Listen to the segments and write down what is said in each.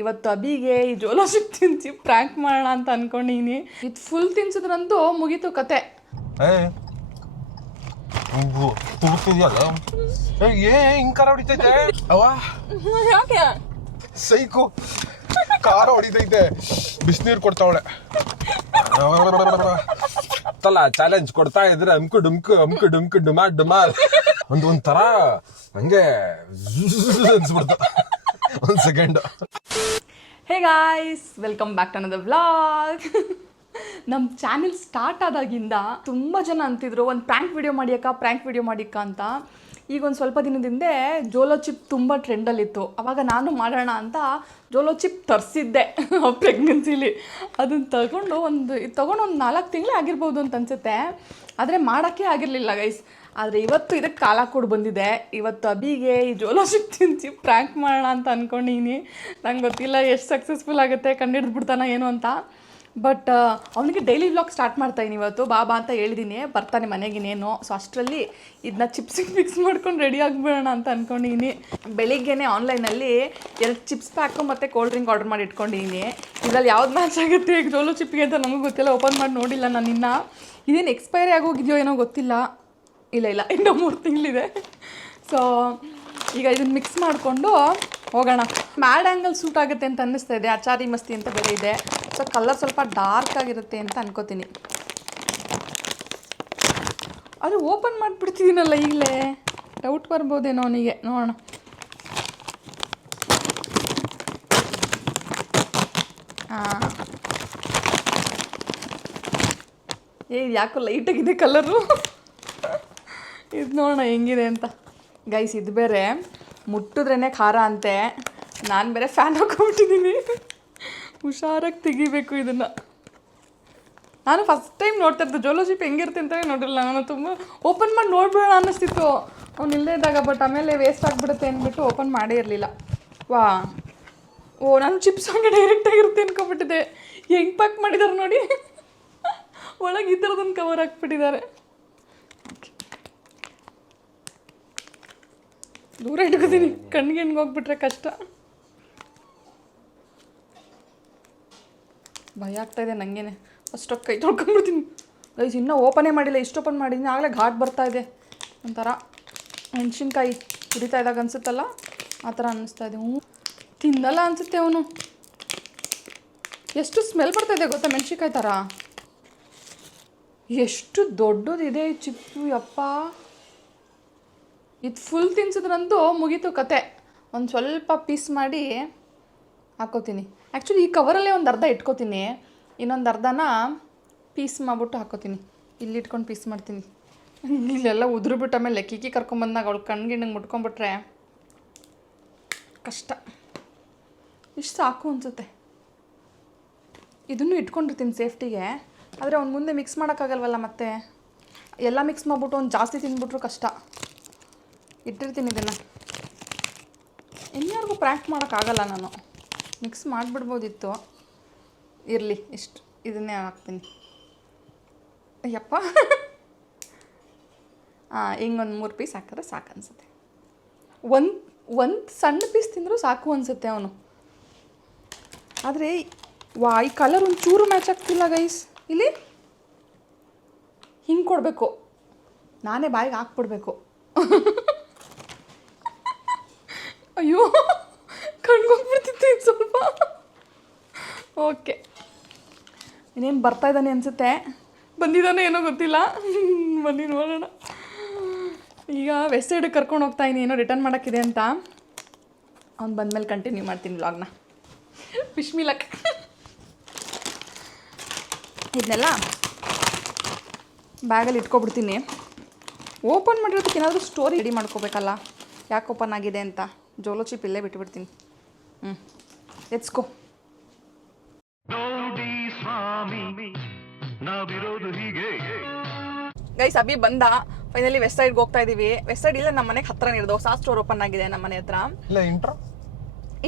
ಇವತ್ತು ಅಬಿಗೆ ಈ Jolo chip ತಿನ್ಸಿ prank ಮಾಡೋಣ ಅಂತ ಅನ್ಕೊಂಡಿನಿ. ಇದು ಫುಲ್ ತಿನ್ಸಿದ್ರಂತೂ ಮುಗೀತು ಕತೆ. ಹಿಂಗ್ ಕಾರ ಹೊಡಿತೈತೆ ಅವ ಯಾಕೆ ಸೈಕು ಕಾರ ಹೊಡಿತೈತೆ. ಬಿಸಿನೀರು ಕೊಡ್ತಾವಳೆ ತಲ್ಲ ಚಾಲೆಂಜ್ ಕೊಡ್ತಾ ಇದ್ರೆ ಅಮ್ಕು ಡುಮ್ಕು ಅಮ್ಕು ಡುಮ್ಕು ಡುಮಾಲ್ ಡುಮಾಲ್ ಒಂಥರ ಹಂಗೆ ಅನ್ಸ್ಬಿಡ್ತು. ಒಂದ್ second. Hey guys, welcome back to another vlog. ನಮ್ಮ ಚಾನೆಲ್ ಸ್ಟಾರ್ಟ್ ಆದಾಗಿಂದ ತುಂಬ ಜನ ಅಂತಿದ್ರು ಒಂದು ಪ್ರ್ಯಾಂಕ್ ವಿಡಿಯೋ ಮಾಡಿಯಕ್ಕ ಅಂತ. ಈಗ ಒಂದು ಸ್ವಲ್ಪ ದಿನದಿಂದ ಜೋಲೋ ಚಿಪ್ ತುಂಬ ಟ್ರೆಂಡಲ್ಲಿತ್ತು. ಆವಾಗ ನಾನು ಮಾಡೋಣ ಅಂತ ಜೋಲೋ ಚಿಪ್ ತರಿಸಿದ್ದೆ ಪ್ರೆಗ್ನೆನ್ಸಿಲಿ. ಅದನ್ನು ತಗೊಂಡು ಒಂದು 4 ತಿಂಗಳೇ ಆಗಿರ್ಬೋದು ಅಂತ ಅನಿಸುತ್ತೆ. ಆದರೆ ಮಾಡೋಕ್ಕೆ ಆಗಿರಲಿಲ್ಲ ಗೈಸ್. ಆದರೆ ಇವತ್ತು ಇದಕ್ಕೆ ಕಾಲ ಕೂಡ ಬಂದಿದೆ. ಇವತ್ತು ಅಬಿಗೆ ಈ ಜೋಲೋ ಚಿಪ್ ತಿನ್ಸಿ ಪ್ರ್ಯಾಂಕ್ ಮಾಡೋಣ ಅಂತ ಅಂದ್ಕೊಂಡಿನಿ. ನಂಗೆ ಗೊತ್ತಿಲ್ಲ ಎಷ್ಟು ಸಕ್ಸಸ್ಫುಲ್ ಆಗುತ್ತೆ, ಕಂಡಿಡ್ದು ಏನು ಅಂತ. ಬಟ್ ಅವನಿಗೆ ಡೈಲಿ ವ್ಲಾಗ್ ಸ್ಟಾರ್ಟ್ ಮಾಡ್ತಾಯಿನಿ ಇವತ್ತು. ಬಾಬಾ ಅಂತ ಹೇಳಿದ್ದೀನಿ, ಬರ್ತಾನೆ ಮನೆಗಿನೇನು. ಸೊ ಅಷ್ಟರಲ್ಲಿ ಇದನ್ನ ಚಿಪ್ಸಿಗೆ ಮಿಕ್ಸ್ ಮಾಡ್ಕೊಂಡು ರೆಡಿ ಆಗಿಬಿಡೋಣ ಅಂತ ಅಂದ್ಕೊಂಡಿದ್ದೀನಿ. ಬೆಳಿಗ್ಗೆನೇ ಆನ್ಲೈನಲ್ಲಿ 2 ಚಿಪ್ಸ್ ಪ್ಯಾಕು ಮತ್ತು ಕೋಲ್ಡ್ ಡ್ರಿಂಕ್ ಆರ್ಡರ್ ಮಾಡಿ ಇಟ್ಕೊಂಡಿದ್ದೀನಿ. ಇದರಲ್ಲಿ ಯಾವ್ದು ಮ್ಯಾಚ್ ಆಗುತ್ತೆ ಈಗ ಜೋಲೋ ಚಿಪ್ಪಿಗೆ ಅಂತ ನಮಗೂ ಗೊತ್ತಿಲ್ಲ. ಓಪನ್ ಮಾಡಿ ನೋಡಿಲ್ಲ ನಾನು ಇನ್ನು. ಇದೇನು ಎಕ್ಸ್ಪೈರಿ ಆಗೋಗಿದೆಯೋ ಏನೋ ಗೊತ್ತಿಲ್ಲ. ಇಲ್ಲ ಇನ್ನೂ 3 ತಿಂಗಳಿದೆ. ಸೊ ಈಗ ಇದನ್ನು ಮಿಕ್ಸ್ ಮಾಡಿಕೊಂಡು ಹೋಗೋಣ. ಮ್ಯಾಡ್ ಆ್ಯಂಗಲ್ ಸೂಟ್ ಆಗುತ್ತೆ ಅಂತ ಅನ್ನಿಸ್ತಾ ಇದೆ. ಅಚಾರಿ ಮಸ್ತಿ ಅಂತ ಬೇರೆ ಇದೆ. ಸೊ ಕಲರ್ ಸ್ವಲ್ಪ ಡಾರ್ಕ್ ಆಗಿರುತ್ತೆ ಅಂತ ಅನ್ಕೋತೀನಿ. ಅದು ಓಪನ್ ಮಾಡಿಬಿಡ್ತಿದ್ದೀನಲ್ಲ ಈಗಲೇ, ಡೌಟ್ ಬರ್ಬೋದೇನೋ ಅವನಿಗೆ. ನೋಡೋಣ. ಹಾಂ, ಯಾಕೋ ಲೈಟಾಗಿದೆ ಕಲರು. ಇದು ನೋಡೋಣ ಹೆಂಗಿದೆ ಅಂತ. ಗೈಸ್, ಇದು ಬೇರೆ ಮುಟ್ಟಿದ್ರೇ ಖಾರ ಅಂತೆ. ನಾನು ಬೇರೆ ಫ್ಯಾನ್ ಹಾಕೊಂಡ್ಬಿಟ್ಟಿದ್ದೀನಿ. ಹುಷಾರಾಗಿ ತೆಗಿಬೇಕು ಇದನ್ನು. ನಾನು ಫಸ್ಟ್ ಟೈಮ್ ನೋಡ್ತಾ ಇದ್ದು ಜೋಲೋ ಚಿಪ್ ಹೆಂಗಿರುತ್ತೆ ಅಂತಲೇ ನೋಡಿರಲ್ಲ. ನಾನು ತುಂಬ ಓಪನ್ ಮಾಡಿ ನೋಡ್ಬೇಡ ಅನ್ನಿಸ್ತಿತ್ತು ಅವ್ನು ಇಲ್ಲೇ ಇದ್ದಾಗ. ಬಟ್ ಆಮೇಲೆ ವೇಸ್ಟ್ ಆಗಿಬಿಡುತ್ತೆ ಅಂದ್ಬಿಟ್ಟು ಓಪನ್ ಮಾಡೇ ಇರಲಿಲ್ಲ. ನಾನು ಚಿಪ್ಸ್ ಹಂಗೆ ಡೈರೆಕ್ಟಾಗಿರುತ್ತೆ ಅಂದ್ಕೊಬಿಟ್ಟಿದ್ದೆ. ಹೆಂಗೆ ಪ್ಯಾಕ್ ಮಾಡಿದ್ದಾರೆ ನೋಡಿ. ಒಳಗೆ ಈ ಥರದೊಂದು ಕವರ್ ಹಾಕ್ಬಿಟ್ಟಿದ್ದಾರೆ. ದೂರ ಇಟ್ಕೋತೀನಿ, ಕಣ್ಣಿಗೆ ಹೋಗ್ಬಿಟ್ರೆ ಕಷ್ಟ. ಭಯ ಆಗ್ತಾಯಿದೆ ನನಗೇನೆ. ಅಷ್ಟೊಂದು ಕೈ ತೊಳ್ಕೊಂಡ್ಬಿಡ್ತೀನಿ ಗೈಸ್. ಇನ್ನೂ ಓಪನೇ ಮಾಡಿಲ್ಲ. ಇಷ್ಟು ಓಪನ್ ಮಾಡಿದ್ದೀನಿ, ಆಗಲೇ ಘಾಟ್ ಬರ್ತಾಯಿದೆ. ಒಂಥರ ಮೆಣಸಿನ್ಕಾಯಿ ಕುಡಿತಾ ಇದ್ದಾಗ ಅನಿಸುತ್ತಲ್ಲ, ಆ ಥರ ಅನ್ನಿಸ್ತಾ ಇದೆ. ತಿನ್ನಲ್ಲ ಅನಿಸುತ್ತೆ ಅವನು. ಎಷ್ಟು ಸ್ಮೆಲ್ ಬರ್ತಾಯಿದೆ ಗೊತ್ತಾ, ಮೆಣಸಿನ್ಕಾಯಿ ಥರ. ಎಷ್ಟು ದೊಡ್ಡದಿದೆ ಈ ಚಿಪ್ಪು, ಯಪ್ಪ. ಇದು ಫುಲ್ ತಿನ್ಸಿದ್ರಂತೂ ಮುಗೀತು ಕತೆ. ಒಂದು ಸ್ವಲ್ಪ ಪೀಸ್ ಮಾಡಿ ಹಾಕೋತೀನಿ. ಆ್ಯಕ್ಚುಲಿ ಈ ಕವರಲ್ಲೇ ಒಂದು ಅರ್ಧ ಇಟ್ಕೋತೀನಿ, ಇನ್ನೊಂದು ಅರ್ಧನ ಪೀಸ್ ಮಾಡಿಬಿಟ್ಟು ಹಾಕೋತೀನಿ. ಇಲ್ಲಿ ಇಟ್ಕೊಂಡು ಪೀಸ್ ಮಾಡ್ತೀನಿ. ಇಲ್ಲೆಲ್ಲ ಉದುರುಬಿಟ್ಟು ಆಮೇಲೆ ಕಿಕ್ಕಿ ಕರ್ಕೊಂಬಂದಾಗ ಅವಳು ಕಣ್ಗಿಣ್ಣಂಗೆ ಮುಟ್ಕೊಂಬಿಟ್ರೆ ಕಷ್ಟ. ಇಷ್ಟು ಸಾಕು ಅನಿಸುತ್ತೆ. ಇದನ್ನು ಇಟ್ಕೊಂಡಿರ್ತೀನಿ ಸೇಫ್ಟಿಗೆ. ಆದರೆ ಅವ್ನು ಮುಂದೆ ಮಿಕ್ಸ್ ಮಾಡೋಕ್ಕಾಗಲ್ವಲ್ಲ, ಮತ್ತೆ ಎಲ್ಲ ಮಿಕ್ಸ್ ಮಾಡಿಬಿಟ್ಟು ಒಂದು ಜಾಸ್ತಿ ತಿಂದ್ಬಿಟ್ರು ಕಷ್ಟ. ಇಟ್ಟಿರ್ತೀನಿ ಇದನ್ನು. ಇನ್ಯಾರಿಗೂ ಪ್ರ್ಯಾಂಕ್ ಮಾಡೋಕ್ಕಾಗಲ್ಲ ನಾನು. ಮಿಕ್ಸ್ ಮಾಡಿಬಿಡ್ಬೋದಿತ್ತು. ಇರಲಿ, ಇಷ್ಟು ಇದನ್ನೇ ಹಾಕ್ತೀನಿ. ಅಯ್ಯಪ್ಪ. ಹಿಂಗೊಂದು 3 ಪೀಸ್ ಹಾಕಿದ್ರೆ ಸಾಕು ಅನಿಸುತ್ತೆ. ಒಂದು ಸಣ್ಣ ಪೀಸ್ ತಿಂದರೂ ಸಾಕು ಅನಿಸುತ್ತೆ ಅವನು. ಆದರೆ ಈ ಕಲರ್ ಒಂದು ಚೂರು ಮ್ಯಾಚ್ ಆಗ್ತಿಲ್ಲ ಗೈಸ್. ಇಲ್ಲಿ ಹಿಂಗೆ ಕೊಡಬೇಕು, ನಾನೇ ಬಾಯಿಗೆ ಹಾಕ್ಬಿಡ್ಬೇಕು. ಅಯ್ಯೋ, ಕಣ್ಗೋಗ್ಬಿಡ್ತಿತ್ತು ಇದು ಸ್ವಲ್ಪ. ಓಕೆ, ಇನ್ನೇನು ಬರ್ತಾಯಿದ್ದಾನೆ ಅನಿಸುತ್ತೆ. ಬಂದಿದ್ದಾನೆ ಏನೋ ಗೊತ್ತಿಲ್ಲ. ಬನ್ನಿ ನೋಡೋಣ. ಈಗ ವೆಸ್ಟ್ ಸೈಡಿಗೆ ಕರ್ಕೊಂಡು ಹೋಗ್ತಾಯಿನಿ, ಏನೋ ರಿಟರ್ನ್ ಮಾಡೋಕ್ಕಿದೆ ಅಂತ. ಅವ್ನು ಬಂದಮೇಲೆ ಕಂಟಿನ್ಯೂ ಮಾಡ್ತೀನಿ ವ್ಲಾಗ್ನ. ವಿಶ್ ಮಿ ಲಕ್. ಇದನ್ನೆಲ್ಲ ಬ್ಯಾಗಲ್ಲಿ ಇಟ್ಕೊಬಿಡ್ತೀನಿ. ಓಪನ್ ಮಾಡಿರೋದಕ್ಕೆ ಏನಾದರೂ ಸ್ಟೋರಿ ರೆಡಿ ಮಾಡ್ಕೋಬೇಕಲ್ಲ, ಯಾಕೆ ಓಪನ್ ಆಗಿದೆ ಅಂತ. ಜೋಲೋ ಚಿಪ್ ಇಲ್ಲೇ ಬಿಟ್ಟುಬಿಡ್ತೀನಿ. Let's go. ಗೈಸ್, ಅಭಿ ಬಂದ. ಫೈನಲಿ ವೆಸ್ಟ್ ಸೈಡ್ಗೆ ಹೋಗ್ತಾ ಇದೀವಿ. ವೆಸ್ಟ್ ಸೈಡ್ ಇಲ್ಲ, ನಮ್ಮ ಮನೆಗೆ ಹತ್ರನೇ ಇರೋದು. ಹೊಸ ಸ್ಟೋರ್ ಓಪನ್ ಆಗಿದೆ ನಮ್ಮ ಮನೆ ಹತ್ರ.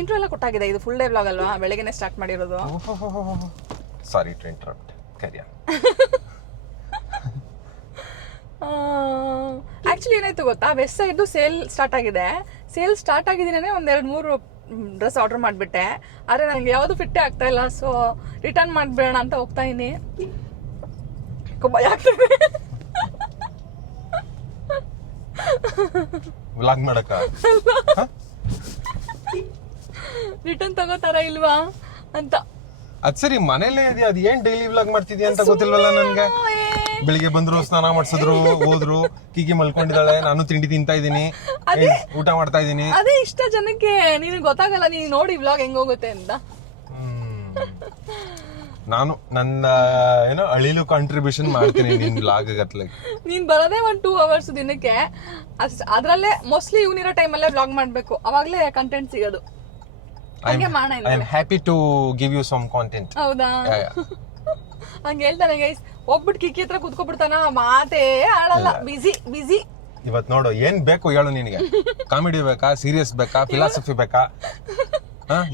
ಇಂಟ್ರೋ ಎಲ್ಲ ಕೊಟ್ಟಾಗಿದೆ. ಇದು ಫುಲ್ ಡೇ ವ್ಲಾಗ್ ಅಲ್ವಾ, ಬೆಳಗ್ಗೆನೇ ಸ್ಟಾರ್ಟ್ ಮಾಡಿರೋದು. Sorry to interrupt. Carry on. Actually ಏನಾಯ್ತು ಗೊತ್ತಾ, ವೆಸ್ಟ್ ಸೈಡ್ದು ಸೇಲ್ ಸ್ಟಾರ್ಟ್ ಆಗಿದೆ. ಸೇಲ್ ಸ್ಟಾರ್ಟ್ ಆಗಿದ್ದೀನೇ ಒಂದು 2-3 ಡ್ರೆಸ್ ಆರ್ಡರ್ ಮಾಡಿಬಿಟ್ಟೆ. ಆದರೆ ನನಗೆ ಯಾವುದು ಫಿಟ್ಟೇ ಆಗ್ತಾ ಇಲ್ಲ. ಸೊ ರಿಟರ್ನ್ ಮಾಡಿಬಿಡೋಣ ಅಂತ ಹೋಗ್ತಾ ಇದೀನಿ. ಭಯ ಆಗ್ತದೆ ವ್ಲಾಗ್ ಮಾಡಕ. ರಿಟರ್ನ್ ತಗೋತಾರ ಇಲ್ವಾ ಅಂತ. ಅದ್ ಸರಿ, ಮನೇಲೇ ಇದೆಯಾ? ಅದ್ ಏನ್ ಡೈಲಿ ವ್ಲಾಗ್ ಮಾಡ್ತಿದ್ಯಾ ಅಂತ ಗೊತ್ತಿಲ್ವಲ್ಲ ನನ್ಗೆ. ಬೆಳಿಗ್ಗೆ ಬಂದ್ರು, ಸ್ನಾನ ಮಾಡ್ಸಿದ್ರು, ಹೋದ್ರು, ಕೀಕಿ ಮಲ್ಕೊಂಡಿದ್ದಾಳೆ, ನಾನು ತಿಂಡಿ ತಿಂತಾ ಇದೀನಿ, ಊಟ ಮಾಡ್ತಾ ಇದೀನಿ. ಅದೇ ಇಷ್ಟ ಜನಕ್ಕೆ. ನಿನಗೆ ಗೊತ್ತಾಗಲ್ಲ, ನೀನು ನೋಡಿ ವ್ಲಾಗ್ ಹೆಂಗ್ ಹೋಗುತ್ತೆ ಅಂತ. ನಾನು ನನ್ನ ಏನೋ ಅಳಿಲು ಕಾಂಟ್ರಿಬ್ಯೂಷನ್ ಮಾಡ್ತೀನಿ ನಿನ್ ವ್ಲಾಗ್ ಗತ್ಲೆ. ನೀನ್ ಬರೋದೇ 2 hours ದಿನಕ್ಕೆ. ಅದ್ರಲ್ಲೇ ಮೋಸ್ಟ್ಲಿ ಇವನಿರೋ ಟೈಮಲ್ಲೇ ವ್ಲಾಗ್ ಮಾಡ್ಬೇಕು, ಅವಾಗ್ಲೇ ಕಂಟೆಂಟ್ ಸಿಗೋದು. ಹಂಗೆ ಮಾಡೋಣ. I am happy to give you some content. ಹೌದಾ? ಹಂಗೆ ಹೇಳ್ತಾನೆ ಗೈಸ್. ಹೋಗ್ಬಿಟ್ಟು ಕಿಕ್ಕಿ ಹತ್ರ ಕುತ್ಕೊಬಿಡ್ತಾನ, ಮಾತೇ ಆಡಲ್ಲ. ಬಿಸಿ. ಇವತ್ ನೋಡು, ಏನ್ ಬೇಕು ಹೇಳು ನಿನಗೆ. ಕಾಮಿಡಿ ಬೇಕಾ, ಸೀರಿಯಸ್ ಬೇಕಾ, ಫಿಲಾಸಫಿ ಬೇಕಾ?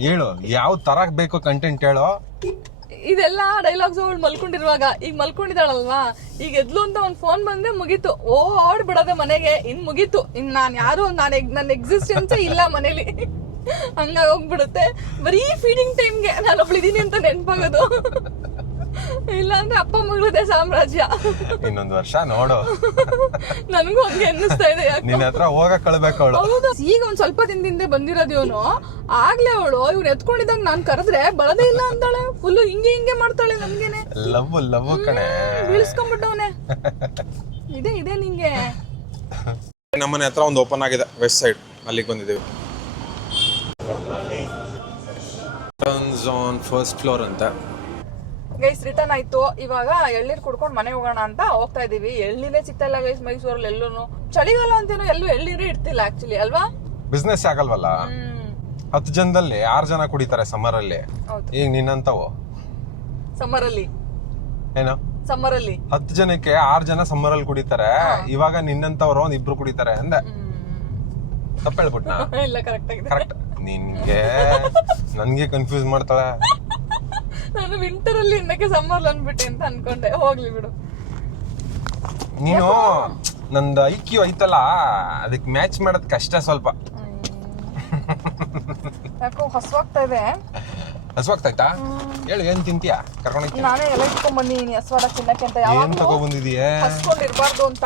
ಹೇಳು, ಯಾವ ತರ ಬೇಕು ಕಂಟೆಂಟ್ ಹೇಳು. ಇದೆಲ್ಲ ಡೈಲಾಗ್ಸ್ ಅವಳು ಮಲ್ಕೊಂಡಿರುವಾಗ. ಈಗ ಮಲ್ಕೊಂಡಿದ್ದಾಳಲ್ವಾ, ಈಗ ಎದ್ಲು ಅಂತ ಒಂದ್ ಫೋನ್ ಬಂದ್ರೆ ಮುಗೀತು. ಓಡ್ಬಿಡೋದೆ ಮನೆಗೆ. ಇನ್ ಮುಗೀತು. ಇನ್ ನಾನ್ ಯಾರು, ನನ್ನ ಎಕ್ಸಿಸ್ಟೆನ್ಸ್ ಇಲ್ಲ ಮನೇಲಿ. ಹಂಗಾಗಿ ಹೋಗ್ಬಿಡುತ್ತೆ. ಬರೀ ಫೀಡಿಂಗ್ ಟೈಮ್ಗೆ ನಾನು ಒಬ್ಳಿದೀನಿ ಅಂತ ನೆನ್ಪಾಗೋದು. ಇಲ್ಲಾಂದ್ರೆ ಅಪ್ಪ ಮಗಳದೇ ಸಾಮ್ರಾಜ್ಯ. ಇನ್ನೊಂದು ವರ್ಷ ನೋಡು. ನನಗೂ ಹಂಗೆ ಅನ್ನಿಸ್ತಾ ಇದೆ. ನಿನ್ನ ಹತ್ರ ಹೋಗಕ್ ಕಳ್ಬೇಕು ಅವಳು. ಹೌದು, ಈಗ ಒಂದ್ ಸ್ವಲ್ಪ ದಿನದಿಂದ ಬಂದಿರೋದು ಇವನು. ಆಗ್ಲೇ ಅವಳು ಇವ್ನು ಎತ್ಕೊಂಡಿದ್ದಾಗ ನಾನ್ ಕರೆದ್ರೆ ಬರೋದೇ ಇಲ್ಲ ಅಂತಾಳೆ. ಫುಲ್ ಹಿಂಗೆ ಮಾಡ್ತಾಳೆ ನನ್ಗೇನೆ. ಲವ್ ಕಣೆ. ಬೀಳ್ಸ್ಕೊಂಡ್ಬಿಟ್ಟವನೆ. ಇದೆ ನಿಂಗೆ. ನಮ್ಮನೆ ಹತ್ರ ಒಂದು ಓಪನ್ ಆಗಿದೆ, ವೆಸ್ಟ್ ಸೈಡ್. ಅಲ್ಲಿಗೆ ಬಂದಿದ್ದೀವಿ. ಫಸ್ಟ್ ಫ್ಲೋರ್ ಅಂತ. ಗೈಸ್ ರಿಟರ್ನ್ ಆಯ್ತು. ಇವಾಗ ಎಳ್ನೀರ್ ಕುಡ್ಕೊಂಡು ಮನೆ ಹೋಗೋಣ ಅಂತ ಹೋಗ್ತಾ ಇದೀವಿ. ಎಳ್ನೀರೇ ಸಿಗ್ತಾ ಇಲ್ಲ ಗೈಸ್ ಮೈಸೂರಲ್ಲಿ ಎಲ್ಲೂ. ಚಳಿಗಾಲ ಅಂತೇನು ಎಲ್ಲೂ ಎಳ್ನೀರೇ ಇಡ್ತಿಲ್ಲ ಆಕ್ಚುಲಿ, ಅಲ್ವಾ? ಬಿಸ್ನೆಸ್ ಆಗಲ್ವಲ್ಲ. 10 ಜನದಲ್ಲಿ 6 ಜನ ಕುಡಿತಾರೆ ಸಮ್ಮರ್ ಅಲ್ಲಿ. ಈಗ ನಿನ್ನಂತವು ಸಮ್ಮರಲ್ಲಿ ಏನು? ಸಮ್ಮರಲ್ಲಿ 10 ಜನಕ್ಕೆ 6 ಜನ ಸಮ್ಮರ್ ಅಲ್ಲಿ ಕುಡಿತಾರೆ. ಇವಾಗ ನಿನ್ನಂತವ್ರು 1-2 ಕುಡಿತಾರೆ ಅಂದೆ. ತಪ್ಪ ಹೇಳ್ಬಿಟ್ನಾ? ಇಲ್ಲ, ಕರೆಕ್ಟ್ ಆಗಿದೆ. ಕರೆಕ್ಟ್. ನಿನ್ಗೆ ನನ್ಗೆ ಕನ್ಫ್ಯೂಸ್ ಮಾಡ್ತಾಳೆ. ನಾನು ವಿಂಟರ್ ಅಲ್ಲಿ ಇನ್ನಕ್ಕೆ ಸಮ್ಮರ್ ಅಂದ್ಬಿಟ್ಟೆ ಅಂತ ಅನ್ಕೊಂಡೆ. ಹೋಗ್ಲಿ ಬಿಡು. ನೀನು ನಂದು ಐಕ್ಯೂ ಐತಲ್ಲ, ಅದಕ್ಕೆ ಮ್ಯಾಚ್ ಮಾಡೋದ್ ಕಷ್ಟ ಸ್ವಲ್ಪ. ಯಾಕೋ ಹಸುವಾಗ್ತಾ ಇದೆ. ಹಸುವಾಗ್ತಾಯ್ತಾ? ಹೇಳು, ಏನ್ ತಿಂತೀಯಾ? ಕರ್ಕೊಂಡು ನಾನೇ ಎಲ್ಲ ಇಟ್ಕೊಂಡ್ ಬಂದಿದ್ದೀನಿ ಹಸುವಾದ ತಿನ್ನಕ್ಕೆ ಅಂತ. ಏನ್ ತಗೊಬಂದಿದೀಯ? ಹಸ್ಕೊಂಡಿರ್ಬಾರ್ದು ಅಂತ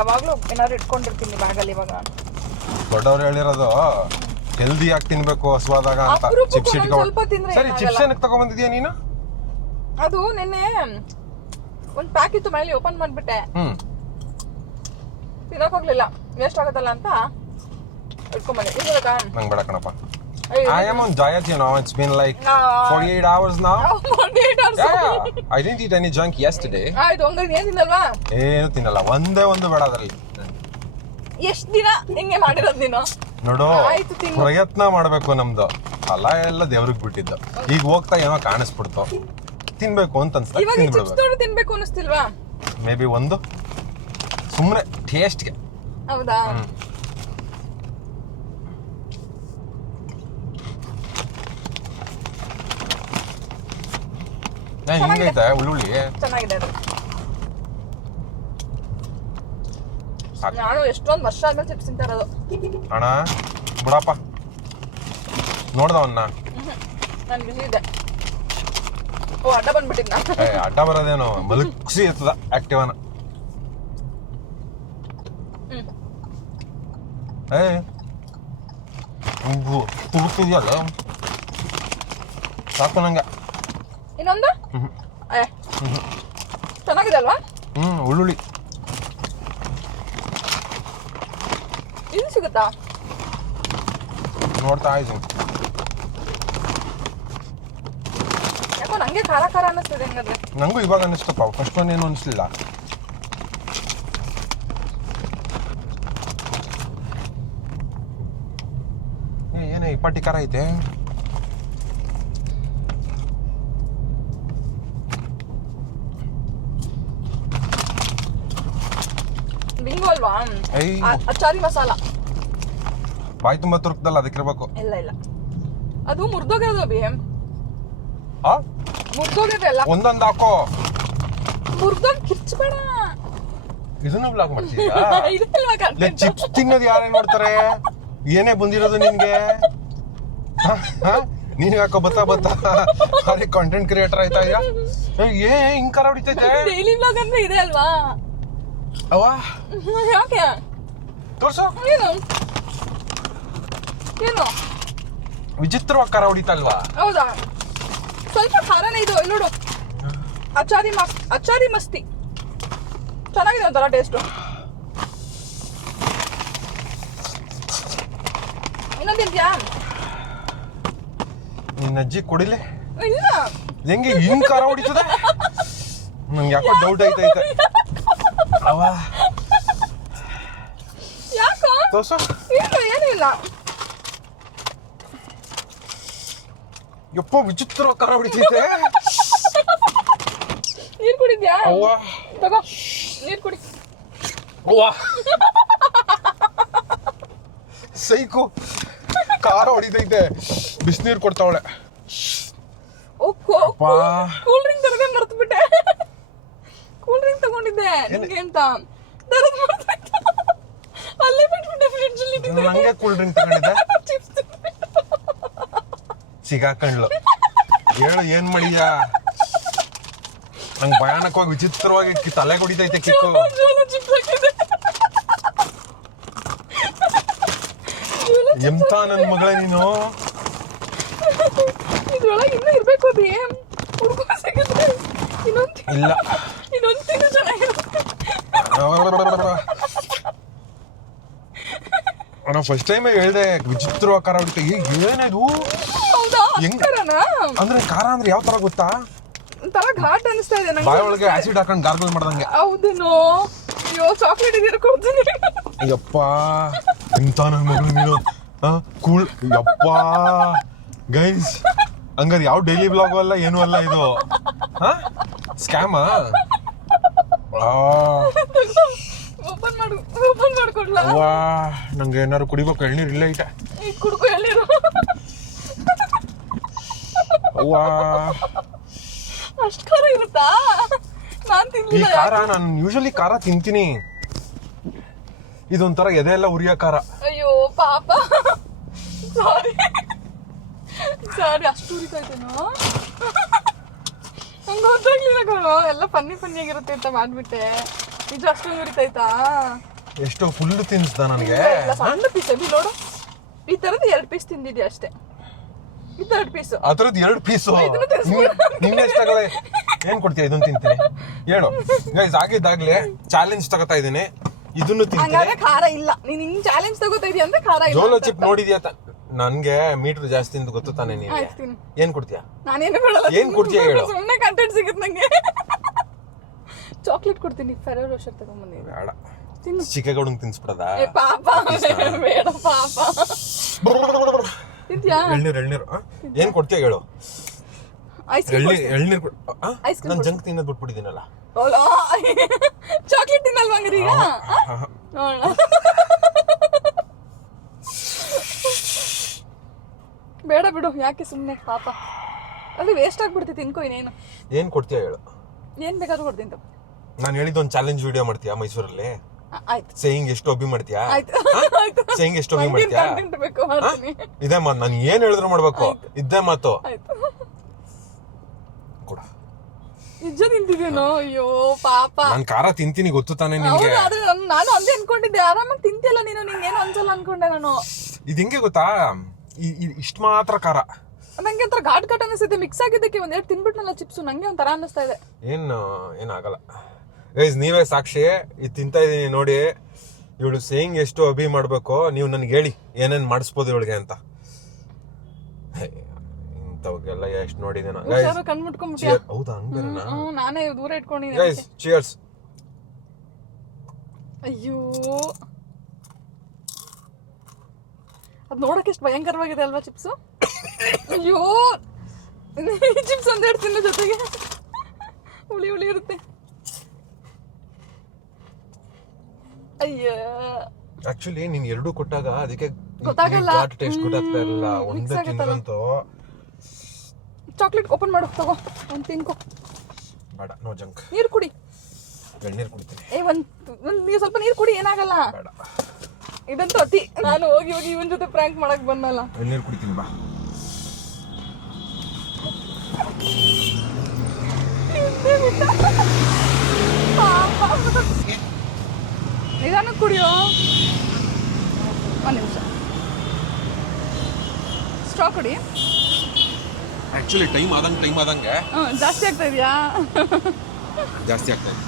ಯಾವಾಗ್ಲೂ ಏನಾದ್ರು ಇಟ್ಕೊಂಡಿರ್ತೀನಿ ಬ್ಯಾಗಲ್ಲಿ. ಇವಾಗ ದೊಡ್ಡವ್ರು ಹೇಳಿರೋದು ಹೆಲ್ದಿ ಆಗಿ ತಿನ್ಬೇಕು ಹಸುವಾದಾಗ ಅಂತ. ಚಿಪ್ಸ್ ಇಟ್ಕೊಂಡು. ಸರಿ, ಚಿಪ್ಸ್ ಏನಕ್ಕೆ ತಗೊಂಡ್ಬಂದಿದ್ಯಾ ನೀನು? ಅದು ನಿನ್ನೆ ಒಂದ್ ಪ್ಯಾಕ್ ಇತ್ತು, ಮನೇಲಿ ಓಪನ್ ಮಾಡ್ಬಿಟ್ಟೆ. ತಿನ್ನಕ್ ಹೋಗ್ಲಿಲ್ಲ, ವೇಸ್ಟ್ ಆಗತ್ತಲ್ಲ ಅಂತ ಇಟ್ಕೊಂಡ್ಬಂದೆ. ನಂಗೆ ಬೇಡ ಕಣಪ್ಪ. I am on diet, you know. It's been like 48 hours now. 48 hours? Yeah. I didn't eat any junk yesterday. ಆಯ್ತು, ಹಂಗಾಗಿ ಏನ್ ತಿನ್ನಲ್ವಾ? ಏನು ತಿನ್ನಲ್ಲ. ಒಂದೇ ಒಂದು ಬೇಡ ಅದ್ರಲ್ಲಿ. ಎಷ್ಟ್ ದಿನ ಹಿಂಗೆ ಮಾಡಿರೋದ್ ನೀನು? ನೋಡು, ಪ್ರಯತ್ನ ಮಾಡ್ಬೇಕು ನಮ್ದು. ಫಲ ಎಲ್ಲ ದೇವ್ರಿಗೆ ಬಿಟ್ಟಿದ್ದು. ಈಗ ಹೋಗ್ತಾ ಏನೋ ಕಾಣಿಸ್ಬಿಡ್ತು, ತಿನ್ಬೇಕು ಅಂತ ಅನ್ಸ್ತಾ ತಿನ್ಬೇಕು ಅನಿಸ್ತಿಲ್ವಾ? ಮೇ ಬಿ ಒಂದು ಸುಮ್ಮನೆ ಟೇಸ್ಟ್ಗೆ. ಹೌದಾ? ಹಿಂಗೈತೆ ಉಳ್ಳುಳ್ಳಿ. ಚೆನ್ನಾಗಿದೆ ಅದು. ನಾನು ಎಷ್ಟೊಂದು ವರ್ಷ ಆದ್ಮೇಲೆ ಚಿಪ್ಸ್ ತಿಂತಾ ಇರೋದು. ಅಣ್ಣ ಬಿಡಪ್ಪ, ನೋಡ್ದವನ್ನ. ನಾನು ಬಿಸಿ ಇದ್ದೆ. ಓ, ಅಡ್ಡ ಬಂದ್ಬಿಟ್ಟಿದ್ನ? ಅಡ್ಡ ಬರೋದೇನು, ಮಲಗ್ಸಿ ಇರ್ತದ ಆಕ್ಟಿವನ. ತುಗುತ್ತಿದ್ಯಲ್ಲ, ಸಾಕು ನಂಗೆ. ಇನ್ನೊಂದು ಚೆನ್ನಾಗಿದೆ ಅಲ್ವಾ? ಉಳ್ಳುಳ್ಳಿ ಇದು ಸಿಗುತ್ತಾ? ನೋಡ್ತಾ ಇದ್ದೀನಿ. ಯಾಕೋ ನಂಗೆ ಖಾರ ಖಾರ ಅನ್ನಿಸ್ತಿದೆ. ಹೆಂಗಾದ್ರೆ ನಂಗೂ ಇವಾಗ ಅನ್ನಿಸ್ತಪ್ಪ, ಫಸ್ಟ್ ಒನ್ ಏನು ಅನಿಸ್ಲಿಲ್ಲ. ಏನೇ ಇಪ್ಪಟ್ಟಿ ಖಾರ ಐತೆ. ಬಿಂಗೋ ಅಲ್ವಾ? ಅಚ್ಚಾರಿ ಮಸಾಲ ಬಾಯಿ ತುಂಬಾ ತುರ್ಕ್ದಲ್ಲ, ಅದಕ್ಕಿರ್ಬೇಕು. ಇಲ್ಲ, ಅದು ಮುರ್ದೋಗ್ಯದ ಅಭಿ. ಮುರ್ದೋಗ್ಯದ ಎಲ್ಲ. ಒಂದೊಂದು ಹಾಕೋ. ಮುರ್ದೋಗ್ ಕಿರ್ಚ್ಬೇಡ. ಇದನ್ನು ಬ್ಲಾಕ್ ಮಾಡ್ತೀಯಾ? ಚಿಪ್ಸ್ ತಿನ್ನೋದು ಯಾರೇನ್ ಮಾಡ್ತಾರೆ? ಏನೇ ಬಂದಿರೋದು ನಿನ್ಗೆ? ನೀನ್ ಯಾಕೋ ಬತ್ತಾ ಅರೆ ಕಾಂಟೆಂಟ್ ಕ್ರಿಯೇಟರ್ ಆಯ್ತಾ ಇದೆಯಾ ಹಿಂಗ್ ಖಾರ ಹೊಡಿತೈತೆ ಡೈಲಿ ವ್ಲಾಗ್ ಅಂದ್ರೆ ಇದೆ ಅಲ್ವಾ ಅವ ಯಾಕೆ ತೋರ್ಸು ಏನು ಏನು ವಿಚಿತ್ರವಾಗಿ ಖಾರ ಹೊಡಿತಲ್ವಾ ಹೌದಾ ಸ್ವಲ್ಪ ಖಾರನೇ ಇದು ಇಲ್ಲಿ ನೋಡು ಅಚಾರಿ ಮಸ್ತಿ ಚೆನ್ನಾಗಿದೆ ಒಂಥರ ಟೇಸ್ಟು ಇನ್ನೊಂದು ತಿಂತ್ಯಾ ನಿನ್ನ ಅಜ್ಜಿ ಕೊಡಿಲೆ ಇಲ್ಲ ಹೆಂಗೆ ಹಿಂಗ್ ಖಾರ ಹೊಡಿತದೆ ನಂಗೆ ಯಾಕೋ ಡೌಟ್ ಐತೈತೆ ಅವ ಯಾಕೋ ತೋರ್ಸು ಇಲ್ಲ ಏನೂ ಇಲ್ಲ ಯಪ್ಪ ವಿಚಿತ್ರವಾಗಿ ಖಾರ ಹೊಡಿತೈತೆ ನೀರು ಕುಡಿದ್ಯಾ ಅವ್ವ ತಗೋ ನೀರು ಕುಡಿ ಅವ್ವ ಸೈಕು ಖಾರ ಹೊಡಿತೈತೆ ಬಿಸಿನೀರು ಕೊಡ್ತಾವಳೆ ಅಪ್ಪ ಕೂಲ್ ಡ್ರಿಂಕ್ ತರದೇ ಮರ್ತ್ಬಿಟ್ಟೆ ಕೂಲ್ ಡ್ರಿಂಕ್ ತಗೊಂಡಿದ್ದೆ ನಿಂಗೆ ಅಂತ ತರದ್ ಮರ್ತ್ಬಿಟ್ಟೆ ಅಲ್ಲೇ ಬಿಟ್ಬಿಟ್ಟೆ ಫ್ರಿಡ್ಜ್ ಅಲ್ಲಿ ನಂಗೆ ಕೂಲ್ ಡ್ರಿಂಕ್ ತಗೊಂಡಿದ್ದೆ ಸಿಗಾಕಂಡ್ಲು ಹೇಳು ಏನ್ ಮಾಡಿದ್ಯಾ ನಂಗೆ ಭಯಾನಕವಾಗಿ ವಿಚಿತ್ರವಾಗಿ ತಲೆ ಹೊಡಿತೈತೆ ಕಿಕ್ಕು ಎಂತ ನನ್ ಮಗಳೇ ನೀನು ಇದ್ರೊಳಗೆ ಇನ್ನೂ ಇರ್ಬೇಕು ಅದೇ ಹುಡುಗ ಸಿಗುತ್ತೆ ಇಲ್ಲ ಇನ್ನೊಂದು ತಿಂಗಳು ಚೆನ್ನಾಗಿರುತ್ತೆ ನಾನು ಫಸ್ಟ್ ಟೈಮ್ ಹೇಳ್ದೆ ವಿಚಿತ್ರವಾಗಿ ಖಾರ ಹೊಡಿತೆ ಏನಿದು ಹೌದಾ ಹೆಂಗ್? ಖಾರನಾ ಅಂದ್ರೆ ಖಾರ ಅಂದ್ರೆ ಯಾವ ತರ ಗೊತ್ತಾ ಒಂಥರ ಘಾಟ್ ಅನಿಸ್ತಾ ಇದೆ ನಂಗೆ ಬಾಯಿ ಒಳಗೆ ಆಸಿಡ್ ಹಾಕೊಂಡು ಗಾರ್ಗಲ್ ಮಾಡ್ದಂಗೆ ಹೌದೇನೋ ಅಯ್ಯೋ ಚಾಕ್ಲೇಟ್ ಇದೀರ ಕೊಡ್ತೀನಿ ಯಪ್ಪ ಎಂತ ನನ್ ಮಗಳು ನೀನು ಕೂಲ್ ಯಪ್ಪ ಗೈಸ್ ಹಂಗಾರೆ ಯಾವ ಡೈಲಿ ಬ್ಲಾಗ್ ಅಲ್ಲ ಏನೂ ಅಲ್ಲ ಇದು ಸ್ಕ್ಯಾಮ ಓಪನ್ ಮಾಡ್ಕೊಡ್ಲಾ ಅವ್ವಾ ನಂಗೆ ಏನಾರು ಕುಡಿಬೇಕು ಎಳ್ನೀರು ಇಲ್ಲ ಐತೆ ಈಗ ಕುಡ್ಕೊ ಎಲ್ಲಿರು ಅವ್ವಾ ಅಷ್ಟು ಖಾರ ಇರುತ್ತಾ ನಾನ್ ಈ ತಿನ್ಲಿಲ್ಲ ಖಾರ ನಾನು ಯೂಶಲಿ ಖಾರ ತಿಂತೀನಿ ಇದೊಂಥರ ಎದೆ ಎಲ್ಲ ಉರಿಯೋ ಖಾರ ಅಯ್ಯೋ ಪಾಪ ಸಾರಿ ಅಷ್ಟು ಉರಿತಾಯ್ತೇನೋ ನಂಗೆ ಗೊತ್ತಾಗ್ಲಿಲ್ಲ ಕಣೋ ಎಲ್ಲ ಫನ್ನಿಯಾಗಿರುತ್ತೆ ಅಂತ ಮಾಡ್ಬಿಟ್ಟೆ ನಿಜ ಅಷ್ಟೊಂದು ಉರಿತಾಯ್ತಾ ಎಷ್ಟೋ ಫುಲ್ ತಿನ್ಸ್ದ ನನಗೆ ಇಲ್ಲ ಸಣ್ಣ ಪೀಸ್ ಅಭಿ ನೋಡು ಈ ತರದ್ದು 2 ಪೀಸ್ ತಿಂದಿದ್ಯಾ ಅಷ್ಟೇ ಇದು 2 ಪೀಸ್ ಅದ್ರದ್ದು 2 ಪೀಸು ಇದನ್ನು ತಿನ್ಸ್ಬಿಡು. ನಿಮ್ಗೆ ಎಷ್ಟಾಗಲ್ಲ ಏನ್ ಕೊಡ್ತೀಯ ಇದನ್ನ ತಿಂತೀನಿ ಹೇಳು ಗೈಸ್ ಆಗಿದ್ದಾಗ್ಲೇ ಚಾಲೆಂಜ್ ತಗೋತಾ ಇದೀನಿ ಇದನ್ನು ತಿಂತೀನಿ ಹಂಗಾದ್ರೆ ಖಾರ ಇಲ್ಲ ನೀನ್ ಹಿಂಗ್ ಚಾಲೆಂಜ್ ತಗೋತಾ ಇದೀಯ ಅಂದ್ರೆ ಖಾರ ಇಲ್ಲ ಜೋಲೋ ಅಂತ ಚಿಪ್ ನೋಡಿದ್ಯಾ ನನ್ಗೆ ಮೀಟರ್ ಜಾಸ್ತಿ ಅಂತ ಗೊತ್ತು ತಾನೆ ನೀನು ಆಯ್ತು ತಿನ್ನು. ಏನ್ ಕೊಡ್ತೀಯಾ ನಾನೇನು ಕೊಡಲ್ಲ ಏನ್ ಕೊಡ್ತೀಯ ಹೇಳು ಸುಮ್ಮನೆ ಕಂಟೆಂಟ್ ಸಿಗುತ್ತೆ ನಂಗೆ ಚಾಕ್ಲೇಟ್ ಕೊಡ್ತೀನಿ ಫೆರೋ ರೋಷರ್ ತಗೊಂಡ್ಬಂದಿ ಬೇಡ ತಿನ್ನು ಚಿಕ್ಕಗೌಡಂಗ್ ತಿನ್ಸ್ಬಿಡದ ಏ ಪಾಪ ಬೇಡ ಪಾಪ ತಿಂತ್ಯಾ ಎಳ್ನೀರು ಏನ್ ಕೊಡ್ತೀಯ ಹೇಳು ಐಸ್ ಕ್ರೀಮ್ ಎಳ್ನೀರು Ice cream ನಾನು ಜಂಕ್ ತಿನ್ನೋದು ಬಿಟ್ಬಿಟ್ಟಿದ್ದೀನಲ್ಲ ಚಾಕ್ಲೇಟ್ ತಿನ್ನಲ್ವಾ ಹಂಗಾರೆ ಈಗ ನೋಡ ಬೇಡ ಬಿಡು ಯಾಕೆ ಸುಮ್ಮನೆ ಪಾಪ ಅದು ವೇಸ್ಟ್ ಆಗ್ಬಿಡ್ತಿ ತಿನ್ಕೋ ಇನ್ನೇನು ಏನ್ ಕೊಡ್ತೀಯ ಹೇಳು ಏನ್ ಬೇಕಾದ್ರೂ ಕೊಡ್ತೀನಿ ತಗೋ. ನಾನು ಹೇಳಿದ್ದೊಂದು ಚಾಲೆಂಜ್ ವಿಡಿಯೋ ಮಾಡ್ತೀಯಾ ಮೈಸೂರಲ್ಲಿ ಆಯ್ತು ಸೇಯಿಂಗ್ ಎಷ್ಟು ಅಭಿ ಮಾಡ್ತೀಯಾ ಆಯ್ತು ಆಯ್ತು ಸೇಯಿಂಗ್ ಎಷ್ಟು ಅಭಿ ನಂಗೇನ್ ಮಾಡ್ತೀಯಾ content ಬೇಕು ಮಾಡ್ತೀನಿ ಇದೇ ಮಾತು ನಾನು ಏನ್ ಹೇಳಿದ್ರು ಮಾಡ್ಬೇಕು ಇದ್ದೇ ಮಾತು ಆಯ್ತು ಕೊಡ ನಿಜ ತಿಂತಿದ್ದೀನೋ ಅಯ್ಯೋ ಪಾಪ ನಾನು ಖಾರ ತಿಂತೀನಿ ಗೊತ್ತು ತಾನೆ ನಿನ್ಗೆ ಹೌದು ಆದ್ರೆ ನಾನು ಅಂದೇ ಅನ್ಕೊಂಡಿದ್ದೆ ಆರಾಮಾಗಿ ತಿಂತಿಯಲ್ಲ ನೀನು ನಿಂಗೇನು ಅನ್ಸಲ್ಲ ಅನ್ಕೊಂಡೆ ನಾನು ಇದು ಹೆಂಗೆ ಗೊತ್ತಾ ಇಷ್ಟ ಮಾತ್ರ ಖಾರ ನಂಗೆ ಒಂಥರ ಘಾಟ್ ಅನಿಸ್ತೈತೆ ಮಿಕ್ಸ್ ಆಗಿದ್ದಕ್ಕೆ ಒಂದೆರಡು ತಿನ್ಬಿಟ್ನಲ್ಲ ಚಿಪ್ಸು ನಂಗೆ ಒಂಥರ ಅನ್ನಿಸ್ತಾ ಇದೆ ಏನಾಗಲ್ಲ ಗೈಸ್ ನೀವೇ ಸಾಕ್ಷಿ ಇದು ತಿಂತಾ ಇದೀನಿ ನೋಡಿ ಇವಳು ಸೇಯಿಂಗ್ ಎಷ್ಟು ಅಭಿ ಮಾಡ್ಬೇಕು ನೀವು ನನ್ಗೆ ಹೇಳಿ ಏನೇನ್ ಮಾಡಿಸ್ಬೋದು ಇವಳಿಗೆ ಅಂತ ಇಂಥವಕ್ಕೆಲ್ಲ ಎಷ್ಟು ನೋಡಿದೆ ನಾನು ಕಣ್ಮುಟ್ಕೊಂಡ್ಬಿಟ್ಯಾ ಹೌದಾ ಹಂಗೇನಾ ನಾನೇ ದೂರ ಇಟ್ಕೊಂಡಿದ್ದೀನಿ ಗೈಸ್ ಚಿಯರ್ಸ್ ಅಯ್ಯೋ ಅದ್ ನೋಡಕ್ ಎಷ್ಟು ಭಯಂಕರವಾಗಿದೆ ಅಲ್ವಾ ಚಿಪ್ಸು ಅಯ್ಯೋ ಚಿಪ್ಸ್ ಒಂದೆರಡು ತಿನ್ನೋ ಜೊತೆಗೆ ಹುಳಿ ಹುಳಿ ಇರುತ್ತೆ ಅಯ್ಯೋ ಆಕ್ಚುಲಿ ನೀನ್ ಎರಡು ಕೊಟ್ಟಾಗ ಅದಕ್ಕೆ ಗೊತ್ತಾಗಲ್ಲ. ಟೇಸ್ಟ್ ಗೊತ್ತಾಗ್ತಾ ಇರಲಿಲ್ಲ ಒಂದೇ ಆಗತ್ತಲ್ಲ. ತಿಂದ್ರಂತೂ ಚಾಕ್ಲೇಟ್ ಓಪನ್ ಮಾಡು ತಗೋ ಒಂದು ತಿನ್ಕೋ ಬೇಡ ನೋ ಜಂಕ್ ನೀರು ಕುಡಿ ಎಳ್ನೀರು ಕುಡಿತೀನಿ ನೀವು ಸ್ವಲ್ಪ ನೀರು ಕುಡಿ ಏನಾಗಲ್ಲ ಬೇಡ ಇದಂತೂ ಅತಿ ನಾನು ಹೋಗಿ ಇವನ್ ಜೊತೆ ಪ್ರ್ಯಾಂಕ್ ಮಾಡಕ್ ಬಂದಲ್ಲ ಎಳ್ನೀರು ಕುಡಿತೀನಿ ಬಾ ನಿಧಾನ ಕುಡಿಯೋ. ಒಂದು ನಿಮಿಷ ಸ್ಟ್ರಾ ಕುಡಿ. ಆಕ್ಚುಲಿ ಟೈಮ್ ಆದಂಗೆ ಜಾಸ್ತಿ ಆಗ್ತಾ ಇದೆಯಾ? ಜಾಸ್ತಿ ಆಗ್ತಾ ಇದೆ.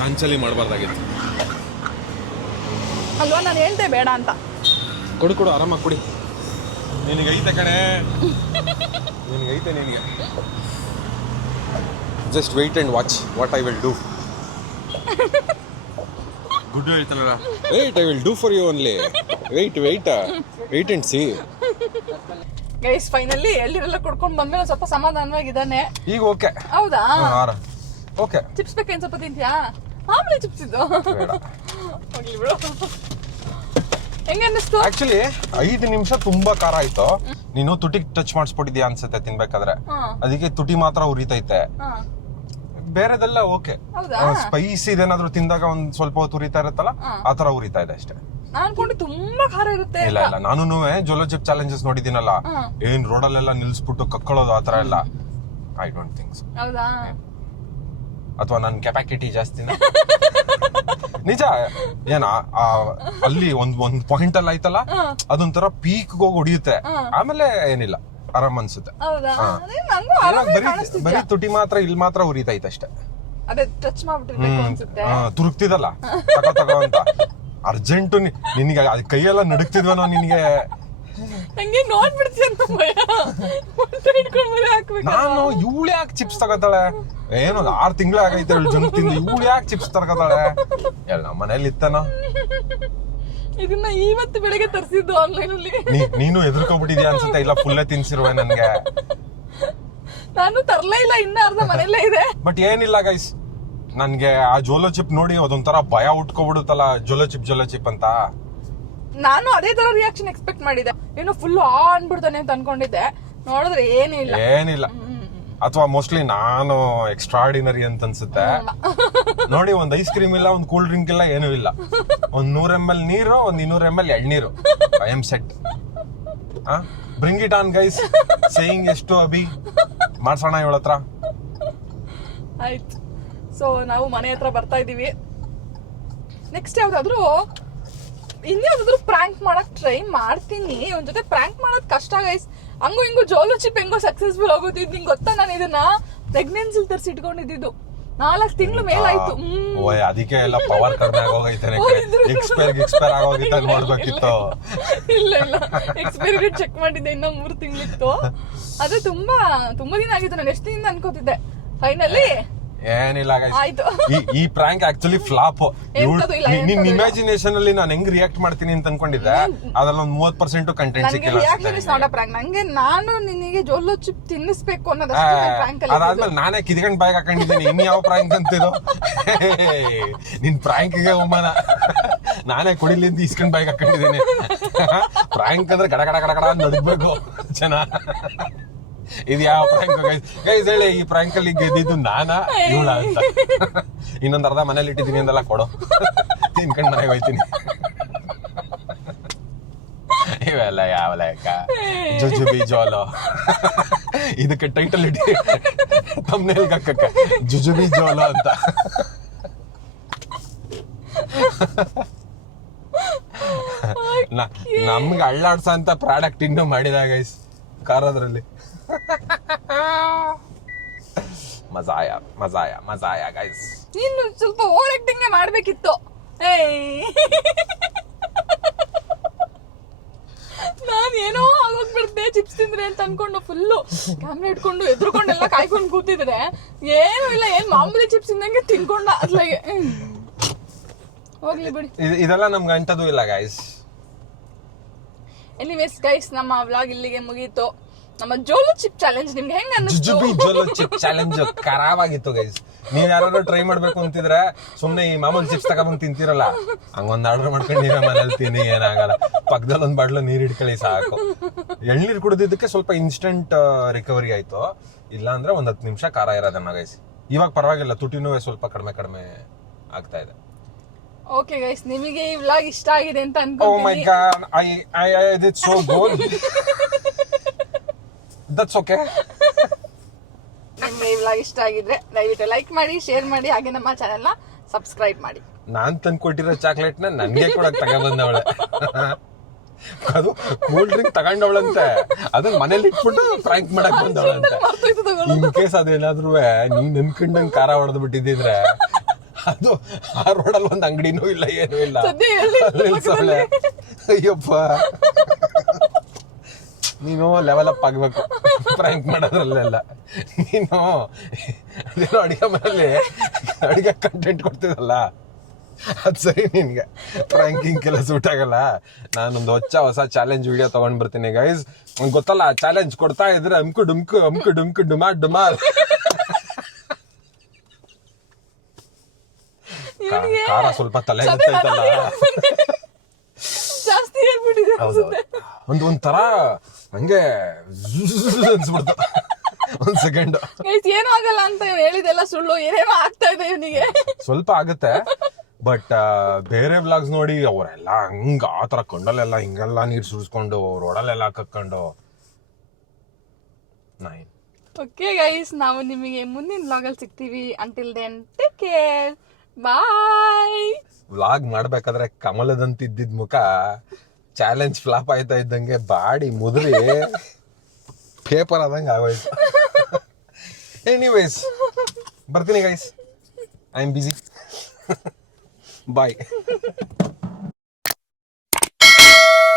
ಕಾಂಚಲಿ ಮಾಡಬಾರ್ದಾಗಿತ್ತು ಅಲ್ವಾ, ನಾನು ಹೇಳ್ದೆ ಬೇಡ ಅಂತ. ಕೊಡು ಆರಾಮಾಗಿ ಕುಡಿ. ನಿನಗೆ ಐತೆ ಕಣೆ, ನಿನಗೆ ಐತೆ. ನಿನಗೆ just wait and watch what I will do. Good ಹೇಳ್ತಾನಲ್ಲ, wait I will do for you only. Wait and see. Guys finally ಎಳ್ನೀರೆಲ್ಲ ಕುಡ್ಕೊಂಡು ಬಂದ್ಮೇಲೆ ಸ್ವಲ್ಪ ಸಮಾಧಾನವಾಗಿದ್ದಾನೆ ಈಗ. ಓಕೆ, ಹೌದಾ? ಓಕೆ. ಚಿಪ್ಸ್ ಬೇಕೇನು ಸ್ವಲ್ಪ ತಿಂತೀಯಾ? ಮಾಮೂಲಿ ಚಿಪ್ಸ್ ಇದ್ದು ಹೋಗ್ಲಿ ಬಿಡು. ಹೆಂಗ ಅನ್ನಿಸ್ತು? ಆಕ್ಚುಲಿ 5 ನಿಮಿಷ ತುಂಬಾ ಖಾರ ಆಯ್ತು. ನೀನು ತುಟಿಗೆ ಟಚ್ ಮಾಡಿಸ್ಬಿಟ್ಟಿದ್ಯಾ ಅನ್ಸುತ್ತೆ ತಿನ್ಬೇಕಾದ್ರೆ, ಅದಕ್ಕೆ ತುಟಿ ಮಾತ್ರ ಉರಿತೈತೆ. ಬೇರೆದೆಲ್ಲ ಓಕೆ. ಸ್ಪೈಸಿ ಇದೇನಾದ್ರೂ ತಿಂದಾಗ ಒಂದ್ ಸ್ವಲ್ಪ ಹೊತ್ತು ಉರಿತಾ ಇರುತ್ತಲ್ಲ, ಆತರ ಉರಿತಾ ಇದೆ ಅಷ್ಟೇ. ಅನ್ಕೊಂಡು ತುಂಬಾ ಖಾರ ಇರುತ್ತೆ. ಇಲ್ಲ ನಾನು ಜೋಲೋ ಚಿಪ್ ಚಾಲೆಂಜಸ್ ನೋಡಿದ್ದೀನಲ್ಲ, ಏನ್ ರೋಡಲ್ಲೆಲ್ಲ ನಿಲ್ಸ್ಬಿಟ್ಟು ಕಕ್ಕೊಳ್ಳೋದು ಆತರ ಎಲ್ಲ. I don't think so. ಹೌದಾ? ಅಥವಾ ನನ್ನ ಕೆಪಾಸಿಟಿ ಜಾಸ್ತಿನ? ನಿಜ. ಏನ ಅಲ್ಲಿ ಒಂದ್ ಪಾಯಿಂಟ್ ಅಲ್ಲಿ ಆಯ್ತಲ್ಲ, ಅದೊಂಥರ ಪೀಕ್ ಹೋಗಿ ಹೊಡಿಯುತ್ತೆ, ಆಮೇಲೆ ಏನಿಲ್ಲ, ಆರಾಮ್ ಅನ್ಸುತ್ತೆ. ಬರೀ ತುಟಿ ಮಾತ್ರ ಇಲ್ಲಿ ಮಾತ್ರ ಉರಿತೈತೆ ಅಷ್ಟೇ. ಅದೇ ಟಚ್ ಮಾಡ್ಬಿಟ್ಟಿರ್ಬೇಕು ಅನ್ಸುತ್ತೆ. ತುರುಕ್ತಿದಲ್ಲ ತಗೋ ಅಂತ ಅರ್ಜೆಂಟ್. ನಿನ್ಗೆ ಕೈಯೆಲ್ಲ ನಡುಕ್ತಿದ್ವನೋ ನಿನ್ಗೆ? ನಂಗೆ ನೋಡ್ಬಿಡ್ತೀಯ ಅಂತ ಭಯ. ನಾನು ಇವಳು ಯಾಕೆ ಚಿಪ್ಸ್ ತಗೋತಾಳೆ? ಏನೋ 6 ತಿಂಗಳು ಆಗೈತೆ ಜಂಕ್ ತಿಂದು, ಇವಳು ಯಾಕೆ ಚಿಪ್ಸ್ ತಗೋತಾಳೆ? ಎಲ್ಲ ಮನೇಲಿ ಇತ್ತನೋ. ಇದನ್ನ ಇವತ್ತು ಬೆಳಗ್ಗೆ ತರಿಸಿದ್ದು ಆನ್ಲೈನ್ ಅಲ್ಲಿ. ನೀನು ಎದುರ್ಕೊಂಡ್ಬಿಟ್ಟಿದ್ಯಾ ಅನ್ಸುತ್ತೆ. ಇಲ್ಲ ಫುಲ್ಲೇ ತಿನ್ಸಿರುವೆ ನನ್ಗೆ. ನಾನು ತರ್ಲೇ ಇಲ್ಲ, ಇನ್ನ ಅರ್ಧ ಮನೆಯಲ್ಲೇ ಇದೆ. ಬಟ್ ಏನಿಲ್ಲ ಗೈಸ್, ನನ್ಗೆ ಆ ಜೋಲೋ ಚಿಪ್ ನೋಡಿ ಅದೊಂಥರ ಭಯ ಉಟ್ಕೊಬಿಡುತ್ತಲ್ಲ, ಜೋಲೋ ಚಿಪ್ ಅಂತ. ನಾನು ಅದೇ ತರ ರಿಯಾಕ್ಷನ್ ಎಕ್ಸ್ಪೆಕ್ಟ್ ಮಾಡಿದ್ದೆ. ಏನೋ ಫುಲ್ ಅನ್ಬಿಡ್ತಾನೆ ಅಂತ ಅನ್ಕೊಂಡಿದ್ದೆ. ನೋಡಿದ್ರೆ ಏನಿಲ್ಲ. ಅಥವಾ ಮೋಸ್ಟ್ಲಿ ನಾನು ಎಕ್ಸ್ಟ್ರಾರ್ಡಿನರಿ ಅಂತ ಅನ್ಸುತ್ತೆ. ನೋಡಿ, ಒಂದ್ ಐಸ್ ಕ್ರೀಮ್ ಇಲ್ಲ, ಒಂದ್ ಕೂಲ್ ಡ್ರಿಂಕ್ ಇಲ್ಲ, ಏನೂ ಇಲ್ಲ. ಒಂದ್ 100 ml ನೀರು, ಒಂದ್ 200 ml ಎಳ್ನೀರು. I am set. Bring it on guys. Saying ಎಷ್ಟು ಅಭಿ ಮಾಡ್ಸೋಣ ಇವಳ ಹತ್ರ. ಆಯ್ತು. ಸೊ ನಾವು ಮನೆ ಹತ್ರ ಬರ್ತಾ ಇದೀವಿ. ನೆಕ್ಸ್ಟ್ ಯಾವ್ದಾದ್ರು ಇನ್ಯಾವ್ದಾದ್ರು ಪ್ರಾಂಕ್ ಮಾಡಕ್ ಟ್ರೈ ಮಾಡ್ತೀನಿ. ಒಂದ್ ಜೊತೆ ಪ್ರಾಂಕ್ ಮಾಡೋದ್ ಕಷ್ಟ ಗೈಸ್. ಹಂಗು ಹಿಂಗು ಜೋಲೋ ಚಿಪ್ ಹೆಂಗೋ ಸಕ್ಸಸ್ಫುಲ್ ಆಗೋದಿದ್. ನಿಂಗೆ ಗೊತ್ತಾ, ನಾನು ಇದನ್ನ ಪ್ರೆಗ್ನೆನ್ಸಿ ತರಿಸಿ ಇಟ್ಕೊಂಡಿದ್ದು 4 ತಿಂಗಳು ಮೇಲಾಯ್ತು. ಅದಕ್ಕೆ ಎಲ್ಲ ಪವರ್ ಕಡಿಮೆ ಆಗೋಗೈತೆ. ಎಕ್ಸ್ಪೈರ್ ಆಗೋಗಿತ್ತು ನೋಡ್ಬೇಕಿತ್ತು. ಇಲ್ಲ ಎಕ್ಸ್ಪೈರಿ ಡೇಟ್ ಚೆಕ್ ಮಾಡಿದ್ದೆ, ಇನ್ನ 3 ತಿಂಗಳಿತ್ತು. ಅದೇ ತುಂಬಾ ದಿನ ಆಗಿತ್ತು. ನಾನು ಎಷ್ಟು ದಿನ ಅನ್ಕೋತಿದ್ದೆ. ಫೈನಲಿ ಏನಿಲ್ಲ ಆಯ್ತು. ಈ ಪ್ರಾಂಕ್ ಆಕ್ಚುಲಿ ಫ್ಲಾಪ್. ನಿನ್ ಇಮ್ಯಾಜಿನೇಷನ್ ಅಲ್ಲಿ ನಾನು ಹೆಂಗ್ ರಿಯಾಕ್ಟ್ ಮಾಡ್ತೀನಿ ಅಂತ ಅನ್ಕೊಂಡಿದ್ದೆ. ಅದ್ರಲ್ಲಿ ಒಂದು 30% ಕಂಟೆಂಟ್ ಸಿಕ್ಕಿಲ್ಲ. ನಂಗೆ ನಾನು ನಿನಗೆ ಜೋಲೋ ಚಿಪ್ ತಿನ್ನಿಸ್ಬೇಕು ಅನ್ನೋದಷ್ಟೇ. ಅದಾದ್ಮೇಲೆ ನಾನೇ ಕಿದ್ಕೊಂಡ್ ಬಾಯ್ ಹಾಕೊಂಡಿದ್ದೀನಿ. ಇನ್ ಯಾವ ಪ್ರಾಂಕ್ ಅಂತಿದ್ದು? ನಿನ್ ಪ್ರಾಂಕ್ಗೆ ಅವಮಾನ. ನಾನೇ ಕುಡಿಲಿಂದ ಇಸ್ಕೊಂಡ್ ಬಾಯ್ ಹಾಕೊಂಡಿದ್ದೀನಿ. ಪ್ರಾಂಕ್ ಅಂದ್ರೆ ಗಡ ಗಡ ಗಡ ಗಡ ನಡ್ಬೇಕು ಜನ. ಇದು ಯಾವ ಪ್ರಾಂಕ್ ಗೈಸ್ ಹೇಳಿ? ಈ ಪ್ರಾಂಕ್ ಅಲ್ಲಿ ಗೆದ್ದಿದ್ದು ನಾನಾ ಇವಳ ಅಂತ? ಇನ್ನೊಂದ್ ಅರ್ಧ ಮನೇಲಿ ಇಟ್ಟಿದ್ದೀನಿ ಅಂದೆಲ್ಲ ಕೊಡು, ತಿನ್ಕೊಂಡ್ ಮನೆಗೆ ಹೋಯ್ತೀನಿ. ಇವೆಲ್ಲ ಯಾವ ಲೆಕ್ಕ? ಜುಜುಬಿ ಜೋಲೋ. ಇದಕ್ಕೆ ಟೈಟಲ್ ಇಟ್ಟಿ ತಮ್ನೇಲ್ಗೆ ಹಾಕಕ್ಕ, ಜುಜುಬಿ ಜೋಲೋ ಅಂತ. ನಮ್ಗೆ ಅಳ್ಳಾಡ್ಸ ಅಂತ ಪ್ರಾಡಕ್ಟ್ ಇನ್ನೂ ಮಾಡಿದ ಗೈಸ್ ಕಾರದ್ರಲ್ಲಿ. ಮಜಾಯ ಗೈಸ್. ನೀನು ಸ್ವಲ್ಪ ಓವರ್ ಆಕ್ಟಿಂಗ್ ಮಾಡ್ಬೇಕಿತ್ತು. ನಾನ್ ಏನೋ ಆಗೋಗ್ಬಿಡ್ದೆ ಚಿಪ್ಸ್ ತಿಂದ್ರೆ ಅಂತ ಅನ್ಕೊಂಡು ಫುಲ್ಲು ಕ್ಯಾಮ್ರಾ ಇಟ್ಕೊಂಡು ಎದ್ರುಕೊಂಡೆಲ್ಲ ಕಾಯ್ಕೊಂಡು ಕೂತಿದ್ರೆ ಏನು ಇಲ್ಲ, ಏನ್ ಮಾಮೂಲಿ ಚಿಪ್ಸ್ ತಿಂದಂಗೆ ತಿನ್ಕೊಂಡ ಅದ್ಲಾಗೆ. ಹೋಗ್ಲಿ ಬಿಡಿ, ಇದೆಲ್ಲ ನಮ್ಗೆ ಅಂಟದು ಇಲ್ಲ ಗೈಸ್. ಎನಿವೇಸ್ ಗೈಸ್, ನಮ್ಮ ವ್ಲಾಗ್ ಇಲ್ಲಿಗೆ ಮುಗೀತು. ನಮ್ಮ ಜೋಲೋ ಚಿಪ್ ಚಾಲೆಂಜ್ ನಿಮ್ಗೆ ಹೆಂಗ ಅನ್ನಿಸ್ತು? Jujube Jolo chip challenge ಖರಾವಾಗಿತ್ತು guys. ನೀವ್ ಯಾರು ಟ್ರೈ ಮಾಡ್ಬೇಕು ಅಂತಿದ್ರೆ ಸುಮ್ನೆ ಈ ಮಾಮೂಲಿ ಚಿಪ್ಸ್ ತಗೊಂಡ್ ತಿಂತಿರಲ್ಲ, ಹಂಗೊಂದ್ ಆರ್ಡರ್ ಮಾಡ್ಕೊಂಡು ನೀವೇ ಮನೇಲಿ ತಿನ್ನಿ, ಏನಾಗಲ್ಲ. ಪಕ್ಕದಲ್ಲಿ ಒಂದ್ ಬಾಟ್ಲು ನೀರ್ ಇಟ್ಕೊಳ್ಳಿ ಸಾಕು. ಎಳ್ನೀರ್ ಕುಡಿದಿದ್ದಕ್ಕೆ ಸ್ವಲ್ಪ ಇನ್ಸ್ಟೆಂಟ್ ರಿಕವರಿ ಆಯ್ತು. ಇಲ್ಲ ಅಂದ್ರೆ 10 ನಿಮಿಷ ಖಾರ ಇರೋದನ್ನ ಗೈಸ್. ಇವಾಗ ಪರವಾಗಿಲ್ಲ, ತುಟಿನೂ ಸ್ವಲ್ಪ ಕಡಿಮೆ ಆಗ್ತಾ ಇದೆ. ಓಕೆ ಗೈಸ್, ನಿಮಗೆ ಈ ವ್ಲಾಗ್ ಇಷ್ಟ ಆಗಿದೆ ಅಂತ ಅನ್ಕೊಂತೀನಿ. Oh my god, I did so good. That's okay. ನಿಮ್ಗೆ ಈ ವ್ಲಾಗ್ ಇಷ್ಟ ಆಗಿದ್ರೆ ದಯವಿಟ್ಟು ಲೈಕ್ ಮಾಡಿ, ಶೇರ್ ಮಾಡಿ, ಹಾಗೆ ನಮ್ಮ ಚಾನೆಲ್ನ ಸಬ್ಸ್ಕ್ರೈಬ್ ಮಾಡಿ. ನಾನ್ ತಂದು ಕೊಟ್ಟಿರೋ ಚಾಕ್ಲೇಟ್ ನ ನನ್ಗೆ ಕೊಡಕ್ ತಗೊಂಡ್ಬಂದವಳೆ. ಅದು ಕೂಲ್ ಡ್ರಿಂಕ್ ತಗೊಂಡವಳಂತೆ, ಅದನ್ನ ಮನೇಲಿ ಇಟ್ಬಿಟ್ಟು ಫ್ರಾಂಕ್ ಮಾಡಕ್ ಬಂದವಳಂತೆ. ಇನ್ ಕೇಸ್ ಅದೇನಾದ್ರೂ ನೀನ್ ಅನ್ಕೊಂಡಂಗ್ ಖಾರ ಹೊಡೆದ್ ಬಿಟ್ಟಿದ್ರೆ ಅದು ಆ ರೋಡಲ್ಲಿ ಒಂದ್ ಅಂಗಡಿನೂ ಇಲ್ಲ, ಏನೂ ಇಲ್ಲ. ಅಯ್ಯಪ್ಪ, ನೀನು ಲೆವೆಲ್ ಅಪ್ ಆಗ್ಬೇಕು ಫ್ರಾಂಕ್ ಮಾಡೋದ್ರಲ್ಲೆಲ್ಲ. ನೀನು ಅದೇನೋ ಅಡಿಗೆ ಮನೆಯಲ್ಲಿ ಅಡಿಗೆ ಕಂಟೆಂಟ್ ಕೊಡ್ತಿದಲ್ಲ, ಅದ್ ಸರಿ. ನಿನ್ಗೆ ಫ್ರಾಂಕಿಂಗ್ ಕೆಲ ಸೂಟ್ ಆಗಲ್ಲ. ನಾನೊಂದು ಹೊಸ ಚಾಲೆಂಜ್ ವಿಡಿಯೋ ತಗೊಂಡ್ ಬರ್ತೀನಿ ಗೈಸ್. ಗೊತ್ತಲ್ಲ, ಚಾಲೆಂಜ್ ಕೊಡ್ತಾ ಇದ್ರೆ ಅಮ್ಕು ಡುಮ್ಕು ಡುಮಾಲ್. ಖಾರ ಸ್ವಲ್ಪ ತಲೆ ಗೊತ್ತಾಯ್ತಲ್ಲ, ಜಾಸ್ತಿ ಹೇಳ್ಬಿಟ್ಟಿದೆ. ಒಂಥರ ಹಂಗೆ ಅನ್ಸ್ಬಿಡ್ತು ಒಂದ್ ಸೆಕೆಂಡ್. ಏನೂ ಆಗಲ್ಲ ಅಂತ ಹೇಳಿದೆಲ್ಲ ಸುಳ್ಳು, ಏನೇನೋ ಆಗ್ತಾ ಇದೆ ಇವನಿಗೆ. ಸ್ವಲ್ಪ ಆಗುತ್ತೆ, ಬಟ್ ಬೇರೆ ಬ್ಲಾಗ್ಸ್ ನೋಡಿ ಅವರೆಲ್ಲ ಹಂಗ ಆತರ ಕೊಂಡಲ್ಲೆಲ್ಲ ಹಿಂಗೆಲ್ಲ ನೀರ್ ಸುರಿಸ್ಕೊಂಡು ರೋಡಲ್ಲೆಲ್ಲ ಕಕ್ಕೊಂಡು. ಓಕೆ ಗೈಸ್, ನಾವು ನಿಮಗೆ ಮುಂದಿನ ವ್ಲಾಗಲ್ಲಿ ಸಿಗ್ತೀವಿ. ಅಂಟಿಲ್ ದೆನ್ ಟೇಕ್ ಕೇರ್, ಬಾಯ್. ವ್ಲಾಗ್ ಮಾಡ್ಬೇಕಾದ್ರೆ ಕಮಲದಂತ ಇದ್ದಿದ್ ಮುಖ ಚಾಲೆಂಜ್ ಫ್ಲಾಪ್ ಆಯ್ತಾ ಇದ್ದಂಗೆ ಬಾಡಿ ಮುದ್ರಿ ಪೇಪರ್ ಆದಂಗೆ ಆಗೋಯ್ತು. ಎನಿವೇಸ್, ಬರ್ತೀನಿ guys, I am busy. Bye.